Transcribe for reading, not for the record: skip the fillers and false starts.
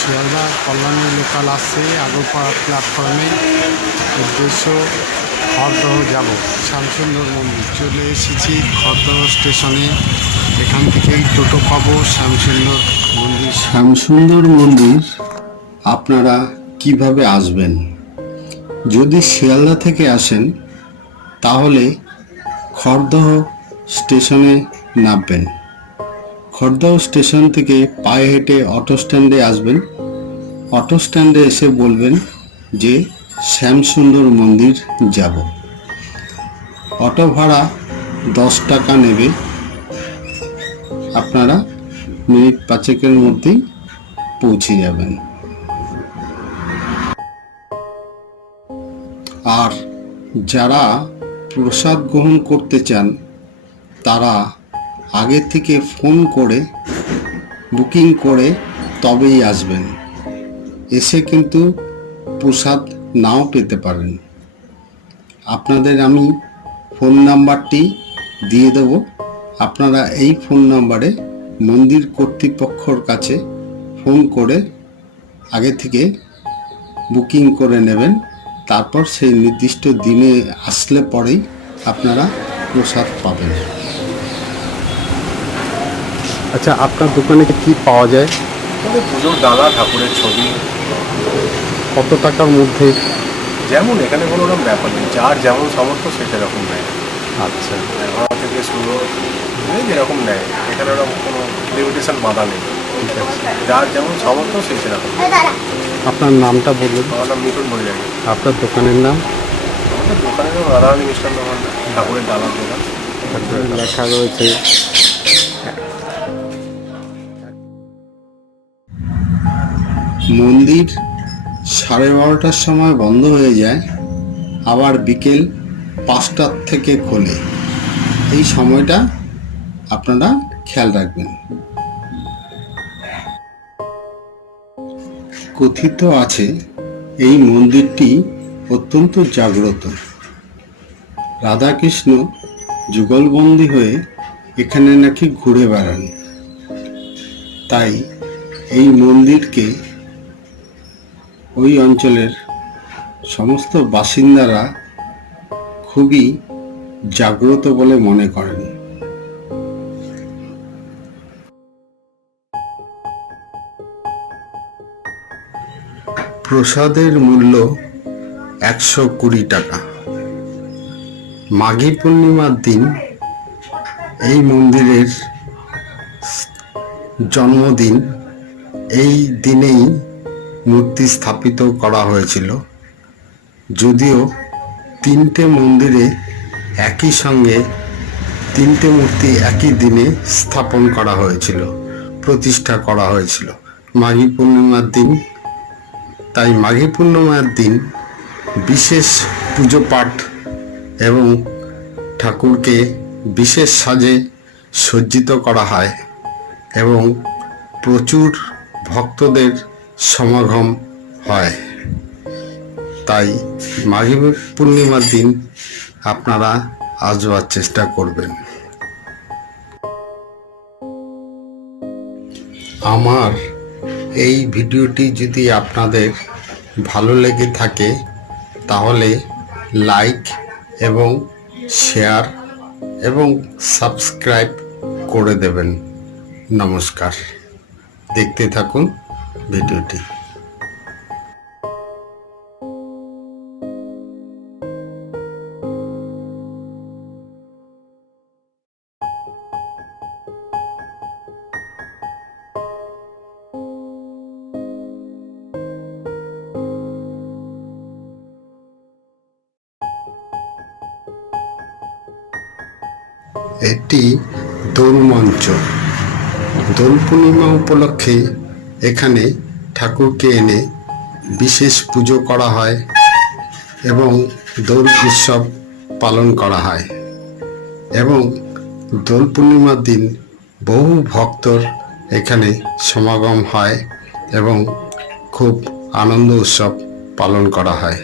Sealdah Kalyani local আসছে আগরপাড়া প্ল্যাটফর্মে, উদ্দেশ্য খড়দহ যাব, শ্যামসুন্দর মন্দির। চলে এসেছি খড়দহ স্টেশনে, এখান থেকেই টোটো পাবো শ্যামসুন্দর মন্দির। শ্যামসুন্দর মন্দির আপনারা কিভাবে আসবেন? যদি শিয়ালদা থেকে আসেন তাহলে খড়দহ স্টেশনে নামবেন। খড়দহ স্টেশন থেকে পায়ে হেঁটে অটো স্ট্যান্ডে আসবেন। অটো স্ট্যান্ডে এসে বলবেন যে শ্যামসুন্দর মন্দির যাব। অটো ভাড়া 10 টাকা নেবে। আপনারা মিনিট 5-এর মধ্যেই পৌঁছে যাবেন। আর যারা প্রসাদ গ্রহণ করতে চান তারা আগে থেকে ফোন করে বুকিং করে তবেই আসবেন। এসে কিন্তু প্রসাদ নাও পেতে পারেন। আপনাদের আমি ফোন নাম্বারটি দিয়ে দেব। আপনারা এই ফোন নাম্বারে মন্দির কর্তৃপক্ষর কাছে ফোন করে আগে থেকে বুকিং করে নেবেন। তারপর সেই নির্দিষ্ট দিনে আসলে পরেই আপনারা প্রসাদ পাবেন। আচ্ছা, আপনার দোকানে কি পাওয়া যায়? পুজোর ডালা, ঠাকুরের ছবি। কত টাকার মধ্যে? যেমন এখানে কোনো রকম ব্যাপার নেই, যার যেমন সামর্থ্য সে সেরকম নেয়। আচ্ছা, আমার থেকে শুরু যেরকম নেয়, এখানে ওরকম কোনো লিমিটেশন বাধা নেই। ঠিক আছে। যার যেমন সামর্থ্য সে সেরকম। আপনার নামটা বলুন। আমার নাম মিঠুন মহিলারি। আপনার দোকানের নাম? আমাদের দোকানের নাম রাধারানী মিষ্টান্ন ভান্ডার, ঠাকুরের ডালার দোকান। লেখা রয়েছে। মন্দির 12:30টার সময় বন্ধ হয়ে যায়, আবার বিকেল 5টার থেকে খোলে। এই সময়টা আপনারা খেয়াল রাখবেন। কথিত আছে এই মন্দিরটি অত্যন্ত জাগ্রত। রাধাকৃষ্ণ যুগলবন্দী হয়ে এখানে নাকি ঘুরে বেড়ান। তাই এই মন্দিরকে ওই অঞ্চলের সমস্ত বাসিন্দারা খুবই জাগ্রত বলে মনে করেন। প্রসাদের মূল্য 120 টাকা। মাঘী পূর্ণিমার দিন এই মন্দিরের জন্মদিন। এই দিনেই মূর্তি স্থাপিত করা হয়েছিল। যদিও 3টে মন্দিরে একই সঙ্গে 3টে মূর্তি একই দিনে স্থাপন করা হয়েছিল, প্রতিষ্ঠা করা হয়েছিল মাঘী পূর্ণিমার দিন। তাই মাঘী পূর্ণিমার দিন বিশেষ পুজো পাঠ এবং ঠাকুরকে বিশেষ সাজে সজ্জিত করা হয় এবং প্রচুর ভক্তদের সমাগম হয়। তাই মাঘী পূর্ণিমার দিন আপনারা আসবার চেষ্টা করবেন। আমার এই ভিডিওটি যদি আপনাদের ভালো লেগে থাকে তাহলে লাইক এবং শেয়ার এবং সাবস্ক্রাইব করে দেবেন। নমস্কার, দেখতে থাকুন ভিডিওটি। এটি দোল মঞ্চ। দোল পূর্ণিমা উপলক্ষে এখানে ঠাকুরকে এনে বিশেষ পুজো করা হয় এবং দোল উৎসব পালন করা হয় এবং দোল পূর্ণিমার দিন বহু ভক্তর এখানে সমাগম হয় এবং খুব আনন্দ উৎসব পালন করা হয়।